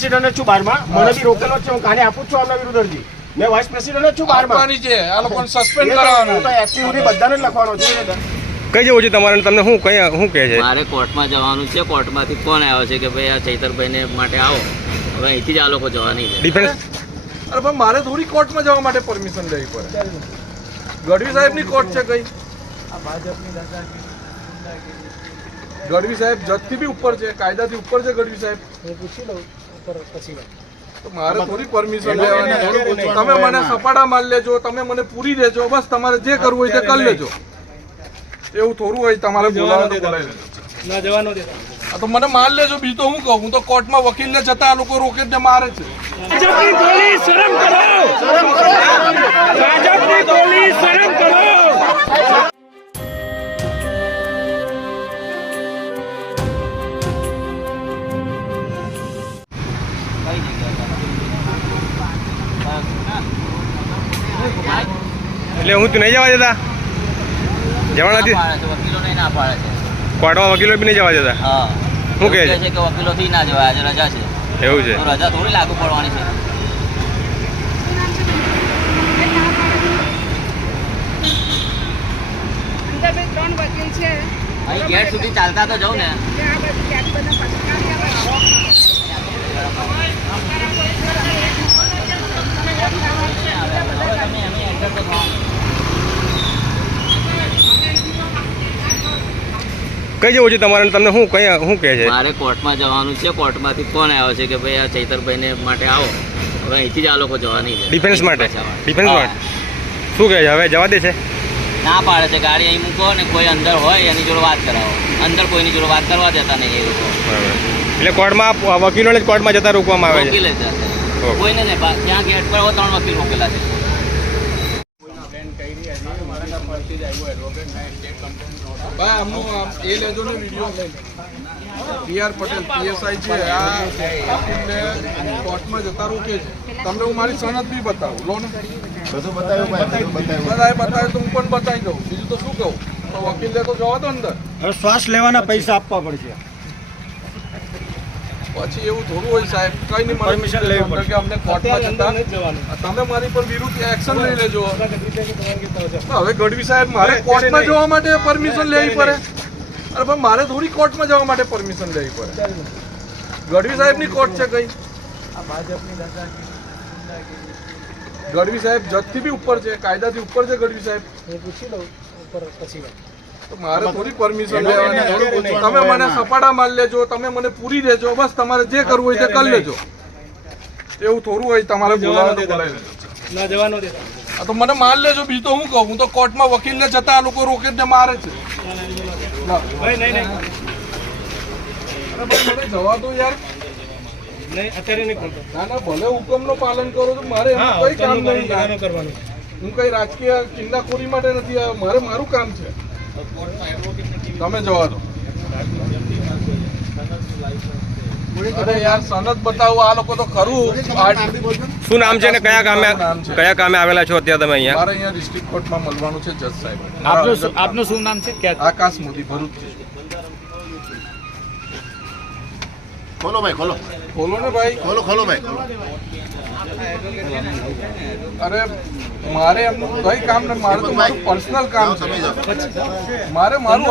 President છું બારમાં. મને બી રોકેલો છે. હું કાલે આપું જ છું આમના વિરુદ્ધ અરજી. મેં વાઇસ પ્રેસિડેન્ટ છું બારમાં. છે. આ લોકોને સસ્પેન્ડ કરવાનું તો- સુધી બધાને જ લખવાનો છે. કઈ જવું છે તમારે? તમને શું કઈ શું કહે છે? મારે કોર્ટમાં જવાનું છે. કોર્ટમાંથી ફોન આવ્યો છે કે ભાઈ આ ચૈતરભાઈને માટે આવો? હવે અહીંથી જ આ લોકો જવાની છે. ડિફેન્સ અરે પણ મારે થોડી કોર્ટમાં જવા માટે પરમિશન લેવી પડે. ગઢવી સાહેબની કોર્ટ છે કઈ? ગઢવી સાહેબ જજથી બી ઉપર છે. કાયદાથી ઉપર છે ગઢવી સાહેબ? તો મારે થોડી પરમિશન લેવાની તમે મને સપાડા માલ લેજો તમે મને પૂરી દેજો બસ તમારે જે કરવું હોય તે કરી લેજો. એવું થોડું હોય તમારે બોલાવવાનું તો બોલાવી લેજો. તો મને માલ લેજો બીજું તો હું કહું હું તો કોર્ટમાં વકીલને જતા આ લોકો રોકે જ ને મારે છે ભાજપની પોલીસ શરમ કરો. ભાજપની પોલીસ શરમ કરો. એટલે હું તું નહીં જવા દેતા? જવા નથી કોર્ટમાં વકીલો બી નહીં જવા દેતા? હા. શું કહે છે? કે કે વકીલોથી ના જવાય આજે રજા છે. એવું છે. રજા થોડી લાગુ પડવાની છે. ત્રણ વકીલ છે અહીં ગેટ સુધી ચાલતા તો જાઉં ને. બધું કઈ જવું છે તમારે તમને શું કઈ શું કહે છે? મારે કોર્ટમાં જવાનું છે. કોર્ટમાંથી ફોન આવ્યો છે કે ભાઈ આ ચૈતરભાઈને માટે આવો. હવે અહીંથી જ આ લોકો જવા નહીં ડિફેન્સ માટે. ડિફેન્સ માટે? શું કહે છે? હવે જવા દે છે? ના પાડે છે. ગાડી અહીં મૂકો ને કોઈ અંદર હોય એની જોડે વાત કરાવો. અંદર કોઈની જોડે વાત કરવા દેતા નહીં એ લોકો. એટલે કોર્ટમાં વકીલોને જ કોર્ટમાં જતા રોકવામાં આવે છે. કોઈને નહીં. ત્યાં ગેટ પર ત્રણ વકીલ મોકેલા છે. ભાઈ આમનું એ લેજો ને વીડિયો પીઆર પટેલ પીએસઆઈ છે આ વકીલને કોર્ટમાં જતા રોકે છે. તમને હું મારી સનદ બી બતાવું. લો ને. બધું બતાવ્યું ભાઈ બતાવ્યું. બધાએ બતાવે તો હું પણ બતાવી દઉં. બીજું તો શું કહું? તો વકીલને તો જવા દો અંદર. શ્વાસ લેવાના પૈસા આપવા પડશે. પછી એવું થોડું હોય સાહેબ કઈ નહીં પરમિશન લેવી પડે કે અમને કોર્ટમાં જતા. તમે મારી પર વિરુદ્ધ એક્શન લઈ લેજો. હવે ગઢવી સાહેબ મારે કોર્ટમાં જવા માટે પરમિશન લેવી પડે. અરે પણ મારે થોડી કોર્ટમાં જવા માટે પરમિશન લેવી પડે. ગઢવી સાહેબની કોર્ટ છે કઈ? ગઢવી સાહેબ જજથી બી ઉપર છે કાયદાથી ઉપર છે ગઢવી સાહેબ. તો મારે થોડી પરમિશન લેવાની તમે મને સપાડા માલ લેજો તમે મને પૂરી દેજો બસ તમારે જે કરવું હોય તે કરી લેજો. એવું થોડું હોય તમારે બોલાવવાનું તો બોલાવી લેજો. હા તો મને માલ લેજો બીજું તો હું કહું? હું તો કોર્ટમાં વકીલને જતા આ લોકો રોકે જ ને મારે છે. જવા દો યાર. ના ના ભલે હુકમનો પાલન કરો તો મારે એમાં કઈ કામ નહીં યાર. હું કઈ રાજકીય કિંદાખોરી માટે નથી આવ્યો. મારે મારું કામ છે. તમે જવા દો. અરે યાર સનદ બતાવો આ લોકો તો ખરું. શું નામ છે ને કયા કામે. કયા કામે આવેલા છો અત્યારે તમે અહીંયા? મારે અહીંયા ડિસ્ટ્રિક્ટ કોર્ટમાં મળવાનું છે જજ સાહેબ. આપનું શું- આપનું શું નામ છે? આકાશ મોદી ભરૂચ ખોલો ભાઈ ખોલો. ખોલો ને ભાઈ. ખોલો ખોલો ભાઈ અરે મારે એમનું કઈ કામ નથી. મારે તો મારું પર્સનલ કામ છે. મારે મારું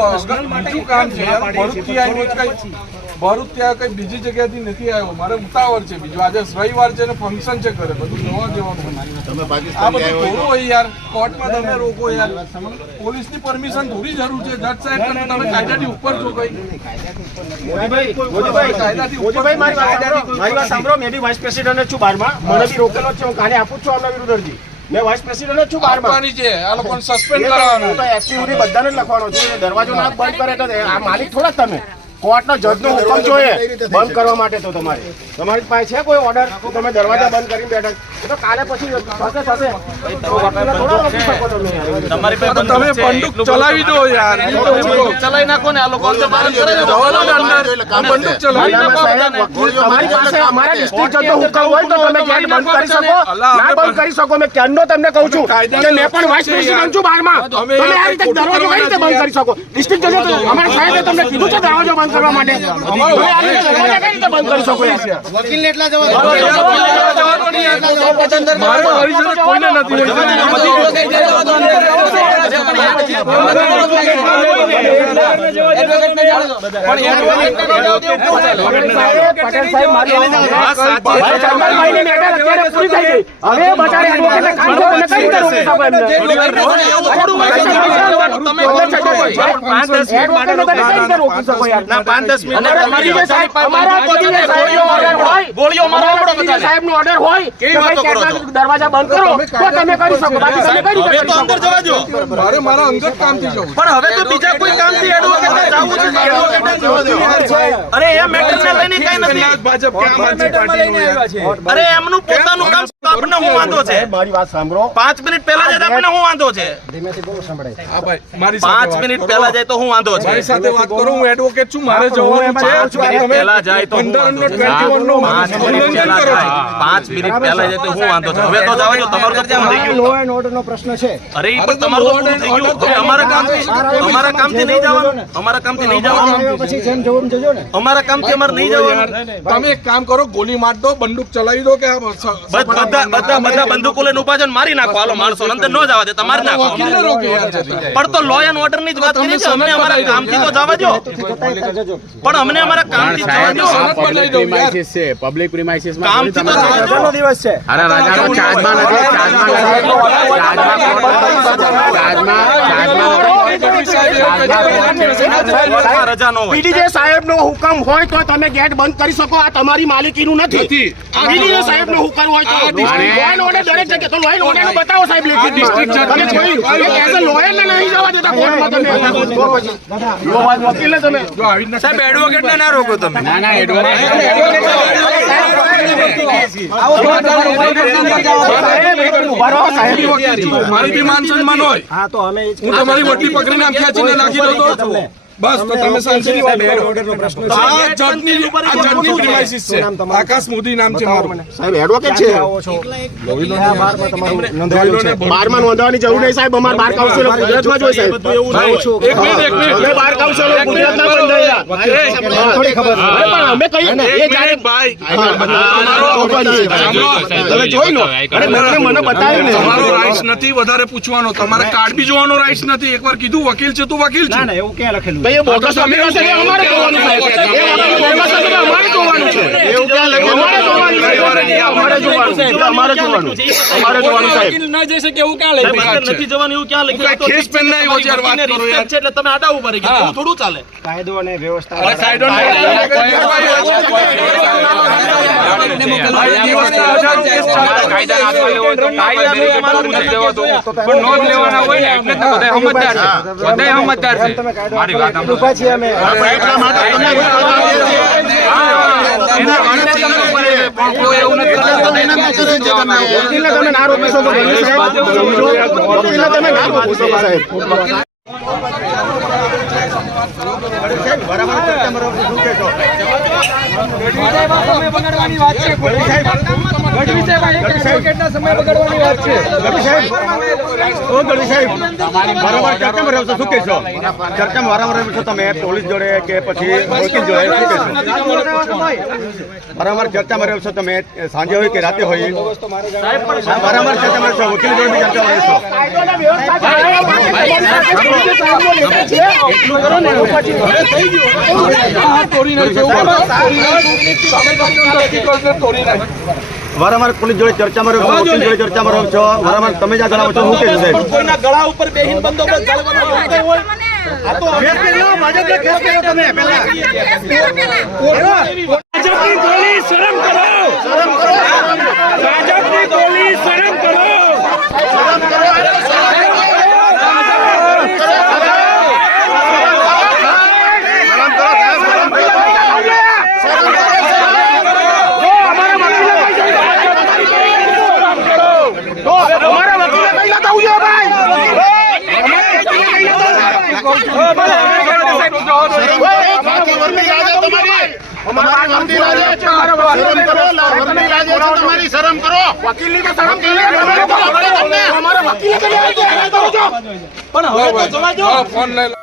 બીજું કામ છે યાર ભરૂચથી આવ્યો કઈ ભરૂચ ત્યાં કઈ બીજી જગ્યાથી નથી આવ્યો. મારે ઉતાવળ છે બીજું. આજે રવિવાર છે ને ફંક્શન છે ઘરે. બધું જોવા જવાનું આ બધું થોડું હોય યાર. કોર્ટમાં તમે રોકો યાર. પોલીસની પરમિશન થોડી જરૂર છે. જજ સાહેબ તમે તમે કાયદાથી ઉપર છો કઈ? મારી વાત સાંભળો. મારી વાત સાંભળો. મેં બી વાઇસ પ્રેસિડેન્ટ જ છું બારમાં. મને બી રોકેલો છે. હું કાલે આપું છું આમના વિરુદ્ધ અરજી. મેં વાઇસ પ્રેસિડેન્ટ છું બારમાં. આપવાની છે. આ લોકોને સસ્પેન્ડ કરવાનું એસપી બધાને જ લખવાનો છે. દરવાજો ના બંધ કરે તો આ માલિક થોડા તમે. કોર્ટનો જજનો હુકમ જોઈએ. બંધ કરવા માટે તો તમારે. તમારી પાસે છે કોઈ ઓર્ડર તમે દરવાજા બંધ કરીને બેઠા છો? તો કાલે પછી થશે થશે. તમારી શકો તમે બંદૂક ચલાવી દો યાર. ચલાવી નાખો ને આ લોકો અંદર બંધ કરે છે. જવા ને અંદર. બંદૂક ચલાવી નાખો. વકીલ તમારી પાસે અમારા ડિસ્ટ્રિક્ટ જજનો હુકમ હોય તો તમે ગેટ બંધ કરી શકો. ના બંધ કરી શકો. મેં ક્યારનો તમને કહું છું કે મેં પણ વાઇસ પ્રેસિડેન્ટ છું બારમાં તમે આ રીતે દરવાજો કઈ રીતે બંધ કરી શકો? ડિસ્ટ્રિક્ટ જજો તો અમારા સાહેબે તમને કીધું છે. દરવાજો બંધ બંધ કરવા માટે. વકીલ એટલા સાથે કોઈને નથી દરવાજા બંધ કરો તો તમે કરી શકો બાકી તમે કરી શકો? મારે મારા અંગત કામથી જવું પણ હવે તો બીજા કોઈ કામથી એડવોકેટને જવું છે? અરે એ મેટરને લઈને કઈ નથી. ભાજપ કે આમ આદમી પાર્ટીનું અરે એમનું પોતાનું કામ તો આપણને શું વાંધો છે? મારી વાત સાંભળો. 5 મિનિટ પહેલા જાય તો આપણને હું વાંધો છે? હા ભાઈ મારી સાથે 5 મિનિટ પહેલા જાય તો હું વાંધો મારી સાથે વાત કરો હું એડવોકેટ છું મારે જવાનું છે. 5 મિનિટ પહેલા જાય તો શું પંદર વાંધો નો છે? 21 નો ઉલ્લંઘન કરો 5 મિનિટ પહેલા જાય તો હું વાંધો છે. હવે તો જાવ જો તમારું તો પૂરું થઈ લો એન્ડ ઓર્ડર નો પ્રશ્ન છે. અરે પણ તમારું તો પૂરું થઈ ગયું. હવે અમારા કામથી અમારા કામથી નહીં જવાનું. અમારા કામથી નહીં જવાનું. પછી જેમ જવું જજો ને. અમારા કામથી અમારે નહીં જવાનું. તમે એક કામ કરો ગોલી માર દો બંદૂક ચલાવી દો કે બધ- બધા બધા બધા બંદૂકો લઈને ઊભા છે મારી નાખો હાલો માણસો અંદર ન જવા દે તમારે નાખો. પણ તો લો એન્ડ ઓર્ડરની જ વાત કરી છે અમને અમારા કામથી તો જવા દો પણ અમને અમારા કામથી જવા દો સરહદ પર લઈ જાઉં યાર. પબ્લિક પ્રિમાઇસીસમાં તો જવા દો દિવસ છે અરે રજાનો ચાર્જમાં નથી ચાર્જમાં નથી ગઢવી સાહેબ એવું કહે છે કે વર્ષમાં રજા ન હોય પીડીજે સાહેબનો હુકમ હોય તો તમે ગેટ બંધ કરી શકો આ તમારી માલિકીનું નથી નથી. આ પીડીજે હુકમ હોય તો આ district- લો એન્ડ ઓર્ડર દરેક જગ્યાએ તો લો એન્ડ બતાવો સાહેબ લેખિત district તમે છે. જોઈ એઝ અ લોયરને નહીં જવા દેતા કોર્ટમાં તમે તો પછી લો વાત વકીલને તમે જો આવી રીતના ના રોકો તમે ઊભા રહો સાહેબ મારી બી માન સન્માન હોય હા તો અમે એ જ હું તમારી વટી પકડીને આમ ખેંચીને નાખી દઉં તો 这么累 બસ તો તમે શાંતિથી વાત કરો ઓર્ડર પ્રશ્ન છે. આ જજની આ જજની premises છે. આકાશ મોદી નામ છે મારું. સાહેબ એડવોકેટ છે? છો? બારમાં તમારું નોંધાયેલું છે. બારમાં નોંધવાની જરૂર નહીં સાહેબ. અમાર બાર કાઉન્સિલ ગુજરાતમાં જ હોય સાહેબ. છું. એક મિનિટ એક મિનિટ. બાર કાઉન્સિલ ગુજરાતના બંધાયેલા થોડી ખબર છે. પણ અમે કહીએ ને એ જ્યારે ભાઈ. તમે જોઈ લો. અરે મને મને બતાવ્યું ને. તમારો રાઈટ્સ નથી વધારે પૂછવાનો. તમારે કાર્ડ બી જોવાનો રાઈટ્સ નથી. એકવાર કીધું વકીલ છે તું વકીલ ના ના એવું ક્યાં લખેલું તો એ બોગસ વકીલો છે અમારે જોવાનું છે. બોગસ છે અમારે જોવાનું છે. એવું ક્યાં લખ્યું? અમારે જોવાનું છે. અમારે જોવાનું છે. અમારે જોવાનું અમારે જોવાનું સાહેબ ના જઈ શકે એવું ક્યાં અંદર નથી જવાનું એવું ક્યાં લખ્યું? ખેસ પેન નહીં હોય યાર વાત કરો યાર. એટલે તમે આડા ઊભા રહી ગયા. થોડું ચાલે? કાયદો અને વ્યવસ્થા. પણ નોંધ લેવાના હોય ને એટલે બધા સમજદાર છે. બધા સમજદાર છે. મારી વાત ઊભા છીએ અમે એટલા માટે તમને એવું નથી કરતું. વકીલને તમે ના રોકી શકો ગણેશ સાહેબ વકીલને તમે વાત છે. ગઢવી સાહેબ. વારંવાર ચર્ચામાં રહો છો શું કહેશો? ચર્ચામાં વારંવાર રહો છો તમે પોલીસ જોડે કે પછી વકીલ જોડે શું કહેશો? વારંવાર ચર્ચામાં રહો છો તમે સાંજે હોય કે રાતે હોય? વારંવાર ચર્ચામાં રહો છો વકીલ જોડે ચર્ચામાં રહો છો? કાયદો અને વ્યવસ્થા એટલું કરો ને વારંવાર પોલીસ જોડે ચર્ચામાં રહો છો વકીલ જોડે ચર્ચામાં રહો છો. વારંવાર તમે જ આ જણાવો છો શું કહેશો સાહેબ કોઈના ગળા ઉપર બેહીન બંદોબસ્ત ચાલવાનો એવું તમે પહેલા. ભાજપની ગોળી શરમ કરો. ભાજપની ગોળી શરમ કરો અમારા વકીલે કઈ ના થવું જોઈએ ભાઈ અમારી વકીલ આજે છે, અમારા વકીલ શરમ કરો, વકીલ આજે છે, તમારી શરમ કરો. વકીલની તો શરમ કરી તમારા વકીલે કરી પણ હવે તો જવા દો. ફોન લઈ